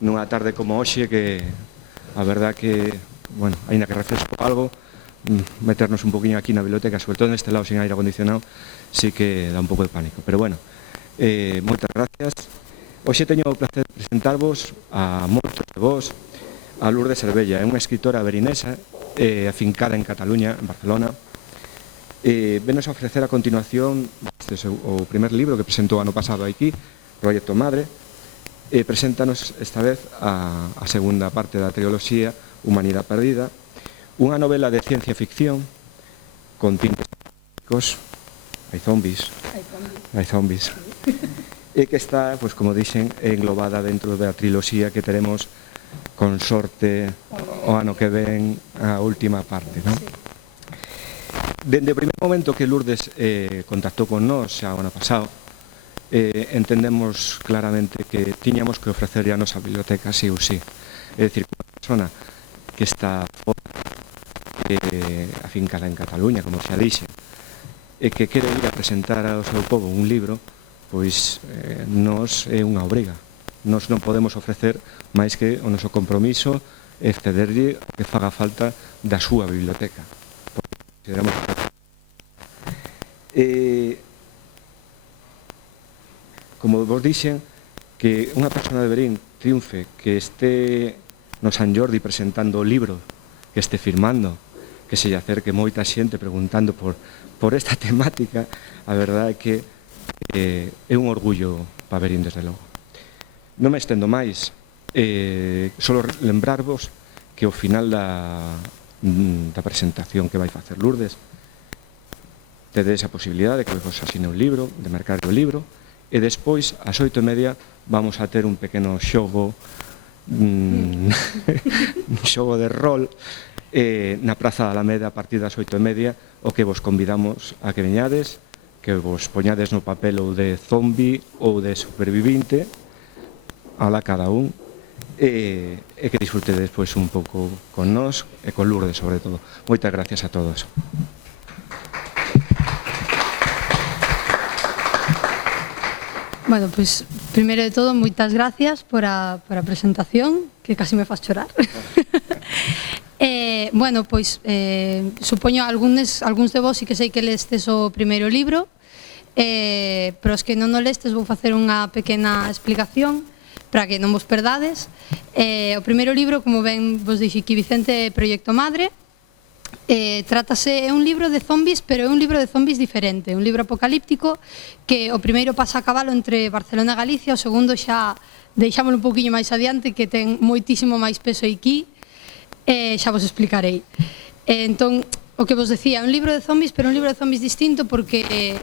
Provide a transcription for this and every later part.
nunha tarde como hoxe que a verdad que, bueno, aínda que refresco algo, meternos un poquinho aquí na biblioteca, sobre todo neste lado sin aire acondicionado, sí que dá un pouco de pánico. Pero bueno, moitas gracias. Hoxe teño o placer de presentarvos a moitos de vos a Lourdes Cervella, é unha escritora berinesa afincada en Cataluña, en Barcelona. Venos a ofrecer a continuación o primer libro que presentou ano pasado aquí, Proxecto Madre, e preséntanos esta vez a segunda parte da triloxía Humanidade Perdida, unha novela de ciencia ficción con tintes políticos, hai zombies, e que está, pois, como dixen, englobada dentro da triloxía que teremos con sorte o ano que ven a última parte, non? Dende o primer momento que Lourdes contactou con nós xa o ano pasado, entendemos claramente que tiñamos que ofrecerlle a nosa biblioteca sí ou sí. É dicir, que unha persona que está fora, afincada en Cataluña, como xa dixe, e que quere ir a presentar ao seu povo un libro, pois nos é unha obriga. Nos non podemos ofrecer máis que o noso compromiso e cederlle o que faga falta da súa biblioteca. Consideramos como vos dixen, que unha persona de Verín triunfe, que este no San Jordi presentando o libro, que este firmando, que se lle acerque moita xente preguntando por esta temática, a verdade é que é un orgullo para Verín, desde logo. Non me estendo máis, só lembrarvos que ao final da presentación que vai facer Lourdes tedes a posibilidade de que vos asine un libro, de mercar o libro, e despois, ás 8:30, vamos a ter un pequeno xogo un xogo de rol na Praza da Alameda a partir das 8:30, o que vos convidamos a que veñades, que vos poñades no papel ou de zombi ou de supervivinte, ala cada un, e que disfrute despois un pouco con nós e con Lourdes, sobre todo. Moitas gracias a todos. Bueno, pois, primeiro de todo, moitas gracias por a presentación, que casi me faz chorar. Bueno, pois, supoño algúns de vos sí que sei que lestes o primeiro libro, pero os que non o lestes vou facer unha pequena explicación para que non vos perdades. O primeiro libro, como ben vos dixi aquí Vicente, Proxecto Madre, é un libro de zombies, pero é un libro de zombies diferente, un libro apocalíptico que o primeiro pasa a cabalo entre Barcelona e Galicia, o segundo xa deixámoslo un poquinho máis adiante, que ten moitísimo máis peso aquí, xa vos explicarei. Entón, o que vos decía, é un libro de zombies, pero un libro de zombies distinto, porque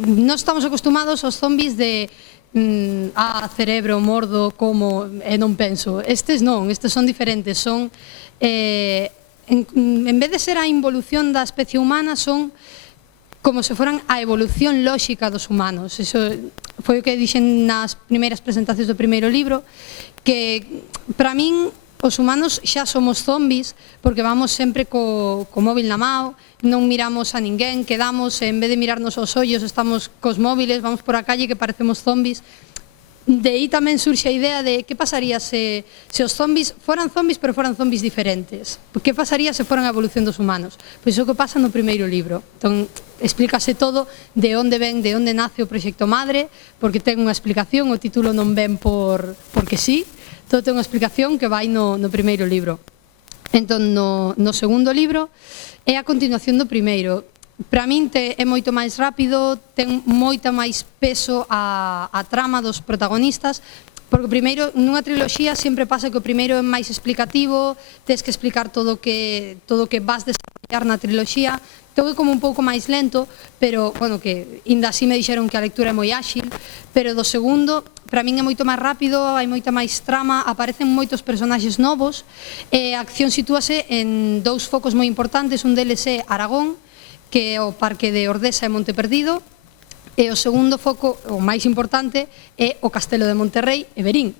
non estamos acostumados aos zombies de cerebro, mordo, como, e non penso. Estes non, estes son diferentes, son en vez de ser a involución da especie humana, son como se foran a evolución lóxica dos humanos. Eso foi o que dixen nas primeiras presentacións do primeiro libro, que para min os humanos xa somos zombies, porque vamos sempre co móvil na mao, non miramos a ninguén, quedamos, en vez de mirarnos aos ollos, estamos cos móviles, vamos por a calle que parecemos zombies. De aí tamén surxe a idea de que pasaría se os zombies foran zombies, pero foran zombies diferentes. Que pasaría se foran a evolución dos humanos? Pois iso que pasa no primeiro libro. Entón, explícase todo de onde ven, de onde nace o Proxecto Madre, porque ten unha explicación, o título non ven porque sí, todo ten unha explicación que vai no primeiro libro. Entón, no segundo libro é a continuación do primeiro. Para min é moito máis rápido, ten moita máis peso a trama dos protagonistas, porque primeiro, nunha triloxía sempre pasa que o primeiro é máis explicativo, tens que explicar todo o que vas desarrollar na triloxía, todo é como un pouco máis lento, pero, bueno, que ainda así me dixeron que a lectura é moi áxil, pero do segundo, para min é moito máis rápido, hai moita máis trama, aparecen moitos personaxes novos, e a acción sitúase en dous focos moi importantes, un deles é Aragón, que é o Parque de Ordesa e Monte Perdido, e o segundo foco, o máis importante, é o Castelo de Monterrei e Verín,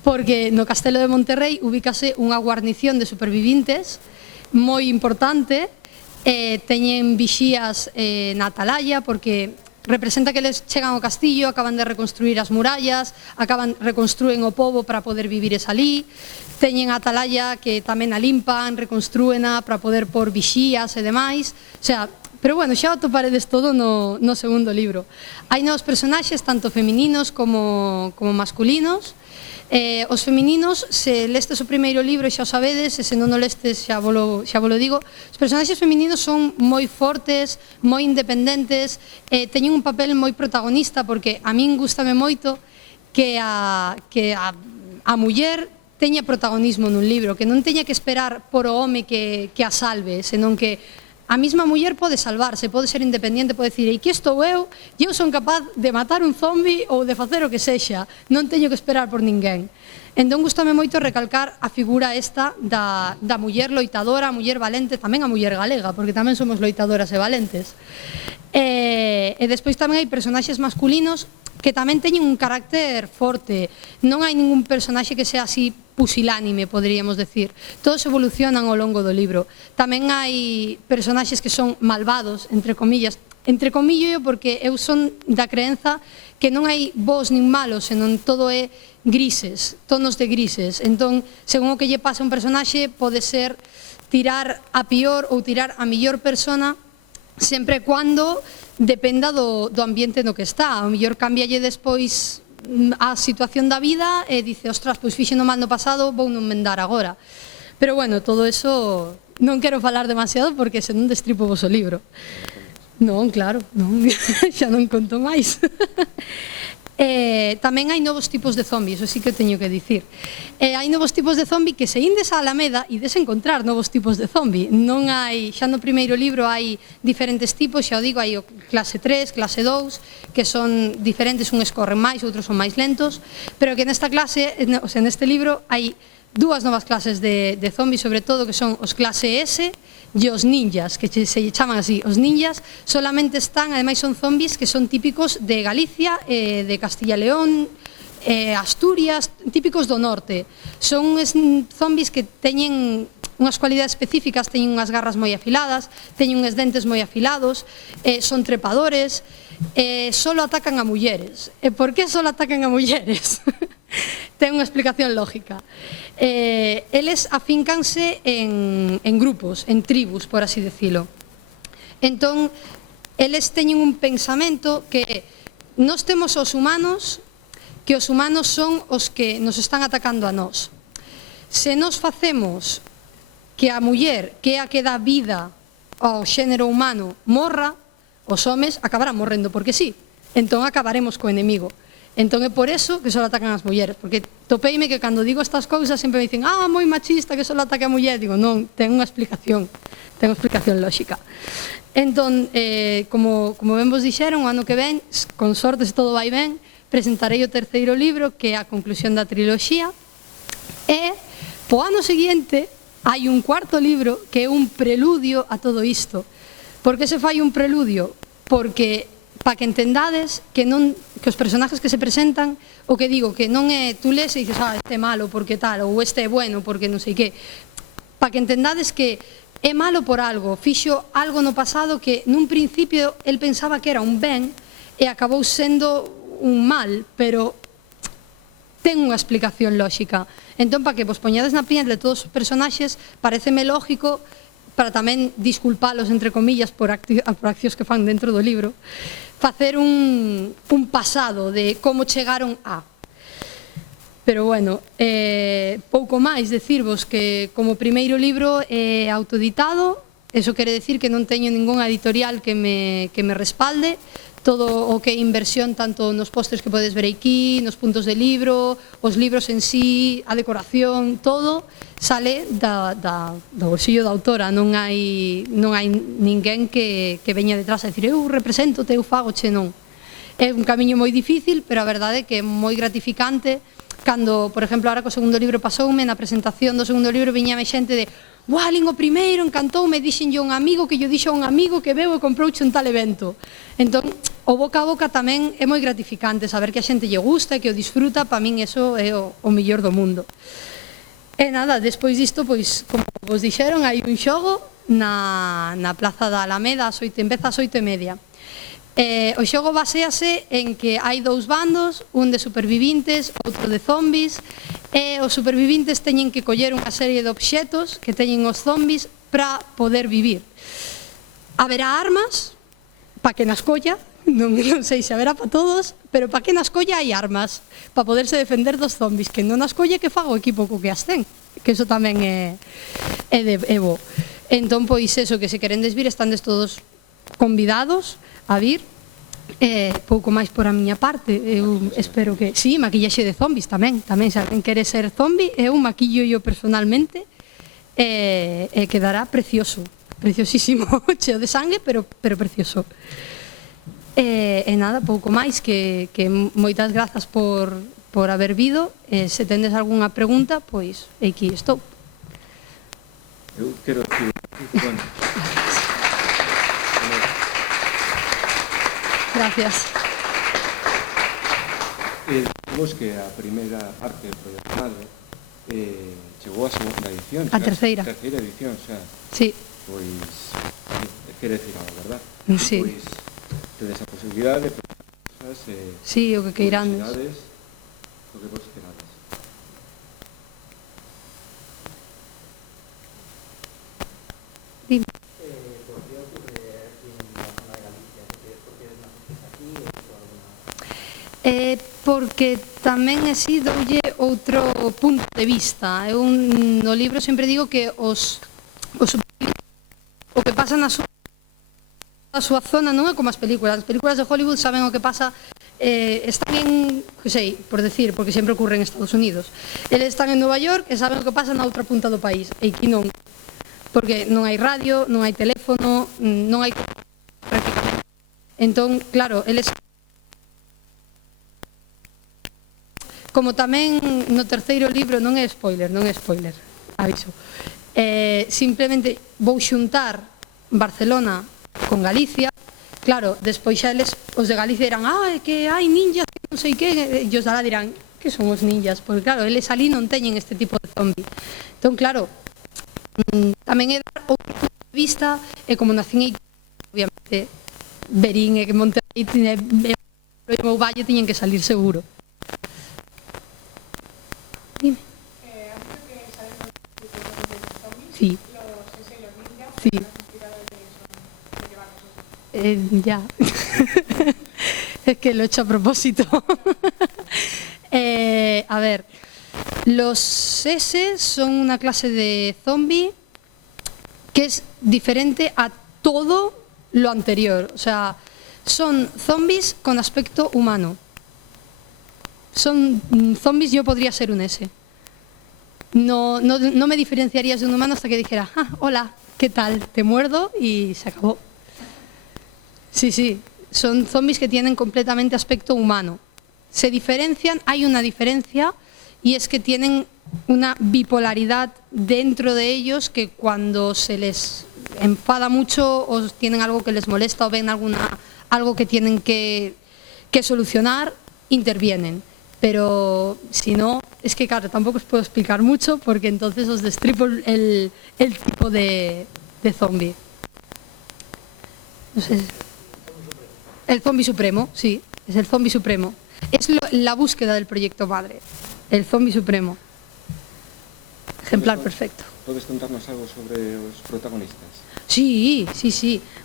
porque no Castelo de Monterrei ubícase unha guarnición de supervivintes moi importante, teñen vixías na atalaya, porque representa que eles chegan ao castillo, acaban de reconstruir as murallas, reconstruen o pobo para poder vivir alí, teñen a atalaya que tamén a limpan, reconstrúena para poder pôr vixías e demais, o sea, pero bueno, xa o toparedes todo no segundo libro. Hai novos personaxes, tanto femininos como masculinos. Os femininos, se lestes o primeiro libro xa o sabedes, e se non o lestes xa volo digo, os personaxes femininos son moi fortes, moi independentes, teñen un papel moi protagonista, porque a min gústame moito que a muller teña protagonismo nun libro, que non teña que esperar por o home que a salve, senón que a mesma muller pode salvarse, pode ser independente, pode dicir, e que estou eu son capaz de matar un zombi ou de facer o que sexa, non teño que esperar por ninguén. Entón, gustame moito recalcar a figura esta da muller loitadora, a muller valente, tamén a muller galega, porque tamén somos loitadoras e valentes. E despois tamén hai personaxes masculinos que tamén teñen un carácter forte. Non hai ningún personaxe que sea así pusilánime, poderíamos decir. Todos evolucionan ao longo do libro. Tamén hai personaxes que son malvados, entre comillas. Entre comillas, porque eu son da creenza que non hai bons nin malos, senón todo é grises, tonos de grises. Entón, según o que lle pasa a un personaxe, pode ser tirar a pior ou tirar a millor persona, sempre cando dependa do ambiente no que está. O mellor cambialle despois a situación da vida e dice, ostras, pois fixeno mal no pasado, vou non mendar agora. Pero bueno, todo eso non quero falar demasiado porque senón destripo vos o libro. Non, claro, non, xa non conto máis. Tamén hai novos tipos de zombi, iso sí que teño que dicir. Hai novos tipos de zombi que se indes a Alameda ides encontrar novos tipos de zombi. Non hai, xa no primeiro libro hai diferentes tipos, xa o digo, hai o clase 3, clase 2, que son diferentes, uns corren máis, outros son máis lentos, pero que nesta clase, o sea, neste libro hai dúas novas clases de zombi, sobre todo, que son os clase S e os ninjas, que se chaman así. Os ninjas solamente están, ademais son zombis que son típicos de Galicia, de Castilla y León, Asturias, típicos do norte. Son zombis que teñen unhas cualidades específicas, teñen unhas garras moi afiladas, teñen uns dentes moi afilados, son trepadores, solo atacan a mulleres. E por que solo atacan a mulleres? Ten unha explicación lógica. Eles afíncanse en grupos, en tribus, por así decirlo. Entón, eles teñen un pensamento que nós temos os humanos, que os humanos son os que nos están atacando a nós. Se nos facemos que a muller, que é a que dá vida ao xénero humano, morra, os homes acabarán morrendo porque sí. Entón acabaremos co enemigo. Entón é por eso que só atacan as mulleres, porque topeime que cando digo estas cousas sempre me dicen moi machista que só ataca a muller. Digo, non, ten unha explicación lógica. Entón, como ben vos dixeron, o ano que ven, con sorte se todo vai ben, presentarei o terceiro libro, que é a conclusión da triloxía, e po ano seguinte hai un cuarto libro que é un preludio a todo isto. Por que se fai un preludio? Porque para que entendades que os personaxes que se presentan, o que digo, que non é tú lees e dices, este é malo porque tal, ou este é bueno porque non sei que. Para que entendades que é malo por algo, fixo algo no pasado que nun principio el pensaba que era un ben e acabou sendo un mal, pero ten unha explicación lógica. Entón, para que vos poñades na piel de todos os personaxes, pareceme lógico, para tamén disculpalos, entre comillas, por accións que fan dentro do libro, facer un pasado de como chegaron a. Pero bueno, pouco máis decirvos que como primeiro libro é autoeditado, eso quere decir que non teño ningunha editorial que me respalde. Todo o que é inversión, tanto nos postres que podes ver aquí, nos puntos de libro, os libros en sí, a decoración, todo sale do bolsillo da autora. Non hai ninguén que veña detrás a dicir eu represento, eu fago, che, non. É un camiño moi difícil, pero a verdade é que é moi gratificante. Cando, por exemplo, ahora co segundo libro pasoume, na presentación do segundo libro viñame xente de lín o primeiro, encantoume, dixenlle un amigo que yo dixo a un amigo que veu e comprouche un tal evento. Entón, o boca a boca tamén é moi gratificante, saber que a xente lle gusta e que o disfruta, para min eso é o mellor do mundo. E nada, despois disto, pois, como vos dixeron, hai un xogo na Plaza da Alameda, empeza ás 8:30. O xogo basease en que hai dous bandos, un de supervivintes, outro de zombies, e os supervivintes teñen que coller unha serie de obxetos que teñen os zombies para poder vivir. Haberá armas, para que nas colla, non sei se haberá para todos, pero para que nas colla hai armas, para poderse defender dos zombies, que non nas colla que faga o equipo co que as ten, que eso tamén é bo. Entón, pois, eso, que se querendes vir, estandes todos convidados a vir. Pouco máis por a miña parte, eu espero que... Sí, maquillaxe de zombies tamén, se alguén quere ser zombi, eu maquillo yo personalmente, e quedará precioso, preciosísimo, cheo de sangue, pero precioso. E nada, pouco máis, que moitas grazas por haber vido, se tendes algunha pregunta, pois, aquí estou. Eu quero decir, bueno, gracias. Digamos que a primeira parte do Proyecto Madre chegou a segunda edición. A terceira. Terceira edición, xa. Sí. Pois, quere decir algo, verdad? Sí. Pois, tedes a posibilidade de cosas, sí, o que queirades. O que vos querades. Dime. Porque tamén así doulle outro punto de vista. Eu no libro sempre digo que o que pasa na súa zona non é como as películas. As películas de Hollywood saben o que pasa, están en, que sei, por decir, porque sempre ocurre en Estados Unidos. Eles están en Nova York e saben o que pasa na outra punta do país. E aquí non. Porque non hai radio, non hai teléfono, non hai prácticamente. Entón, claro, eles... Como tamén no terceiro libro, non é spoiler, aviso. Simplemente vou xuntar Barcelona con Galicia. Claro, despois xa eles, os de Galicia dirán, é que hai ninjas, que non sei que, e os de alá dirán, que son os ninjas? Porque claro, eles ali non teñen este tipo de zombi. Entón, claro, tamén é dar outro punto de vista, e como nacín aí, obviamente, Verín e Monterrey, e o meu valle tiñen que salir seguro. Dime. Antes que sabemos de los zombies, Sí. los SS y los ninjas, Sí. los inspiradores de Ya. Es que lo he hecho a propósito. A ver, los S son una clase de zombie que es diferente a todo lo anterior. O sea, son zombies con aspecto humano. Son zombies, yo podría ser un S. No me diferenciarías de un humano hasta que dijera, hola, ¿qué tal? Te muerdo y se acabó. Sí, son zombies que tienen completamente aspecto humano. Se diferencian, hay una diferencia, y es que tienen una bipolaridad dentro de ellos, que cuando se les enfada mucho o tienen algo que les molesta o ven algo que tienen que solucionar, intervienen. Pero si no, es que claro, tampoco os puedo explicar mucho porque entonces os destripo el tipo de zombie. No sé. El zombie supremo, sí, es el zombie supremo. Es la búsqueda del Proyecto Madre, el zombie supremo. Ejemplar perfecto. ¿Puedes contarnos algo sobre los protagonistas? Sí.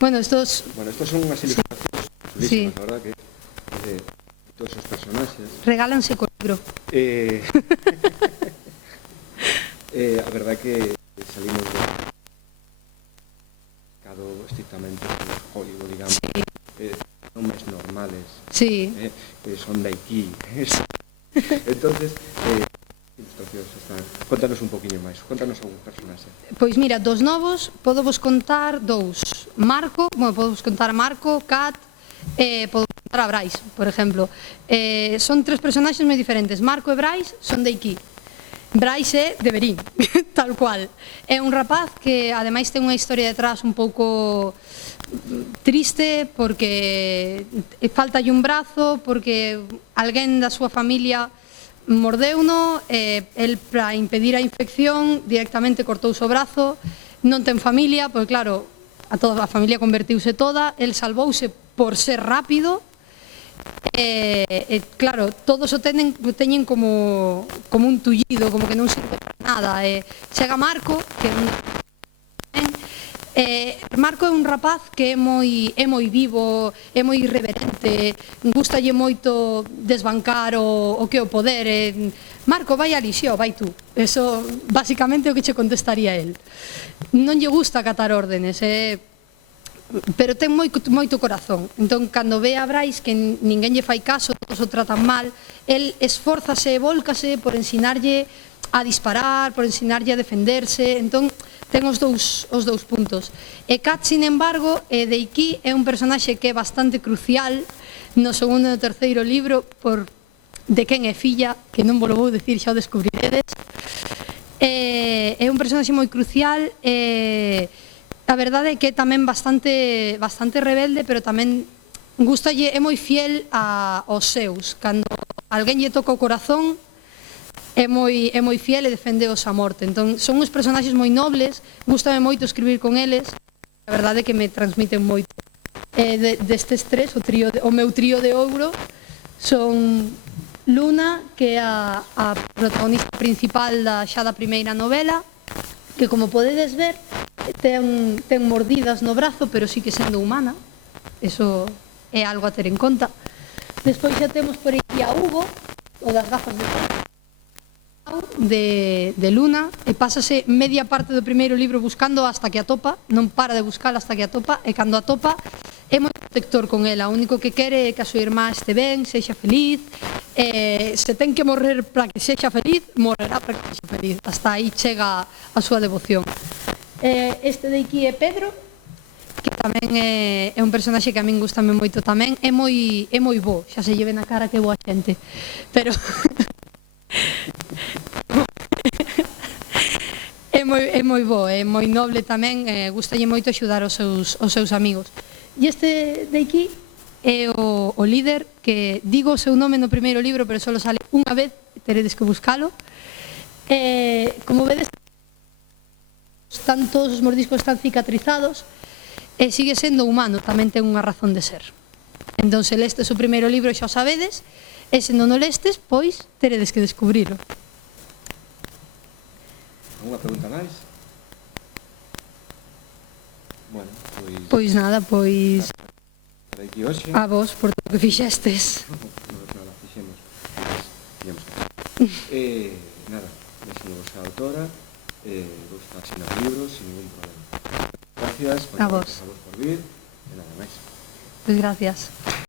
Bueno, estos son unas ilustraciones chulísimas, la verdad, que de todos esos personajes. Regálanse con libro. A verdad que salimos del mercado estrictamente de Hollywood, digamos. Sí. Nombres normales. Sí. Son de aquí. Entonces, ilustracións están. Contanos un poquinho máis. Contanos algún personaxe. Pois mira, dos novos podo vos contar dous. Marco, podo vos contar a Marco, Kat, podo contar a Brais, por exemplo. Son tres personaxes moi diferentes. Marco e Brais son de aquí. Brais é de Verín, tal cual. É un rapaz que ademais ten unha historia detrás un pouco triste, porque faltalle un brazo, porque alguén da súa familia mordeuno, el para impedir a infección directamente cortouse o brazo, non ten familia, porque claro, a toda a familia convertiuse toda, el salvouse por ser rápido. Claro, todos o teñen como un tullido, como que non sirve para nada. Chega Marco, que Marco é un rapaz que é moi vivo, é moi irreverente, gustalle moito desbancar o que é o poder. Marco, vai ali, xo, vai tú. Eso, basicamente, é o que che contestaría el. Non lle gusta acatar órdenes, pero ten moito corazón. Entón, cando ve a Brais que ninguén lle fai caso, todos o tratan mal, el esfórzase e volcase por ensinarlle a disparar, por ensinarlle a defenderse. Entón, ten os dous puntos. E Kat, sin embargo, de Iki é un personaxe que é bastante crucial no segundo e no terceiro libro por de quen é filla, que non vos lo vou dicir, xa o descubriredes. É un personaxe moi crucial. A verdade é que é tamén bastante rebelde, pero tamén gustalle, é moi fiel aos seus. Cando alguén lle toca o corazón, é moi fiel e defendeos a morte. Entón, son uns personaxes moi nobles, gustame moito escribir con eles, a verdade é que me transmiten moito. Destes tres, o meu trío de ouro, son Luna, que é a protagonista principal xa da primeira novela, que, como podedes ver, ten mordidas no brazo, pero sí que sendo humana. Eso é algo a ter en conta. Despois xa temos por aquí a Hugo, o das gafas de Luna, e pásase media parte do primeiro libro buscando hasta que a topa, non para de buscar hasta que a topa, e cando a topa é moi protector con ela. O único que quere é que a súa irmá este ben, sexa feliz, se ten que morrer para que sexa feliz, morrerá para que sexa feliz. Hasta aí chega a súa devoción. Este de aquí é Pedro, que tamén é un personaxe que a min gustame moito tamén. É moi bo, xa se lleve na cara que boa xente, pero é moi bo, é moi noble tamén, gustalle moito axudar os seus amigos. E este de aquí é o líder, que digo o seu nome no primeiro libro, pero só sale unha vez, teredes que buscalo. Como vedes, todos os mordiscos están cicatrizados, e sigue sendo humano, tamén ten unha razón de ser. Entón, se lestes o primeiro libro xa o sabedes, e se non o lestes, pois teredes que descubrilo. Unha pregunta máis? Bueno, pois nada, pois a vos por todo o que fixestes. Nada, fixemos. Nada, deixemos a autora, vos asinar libros sin ningún problema. Gracias a vos por vir, e nada máis. Pois gracias.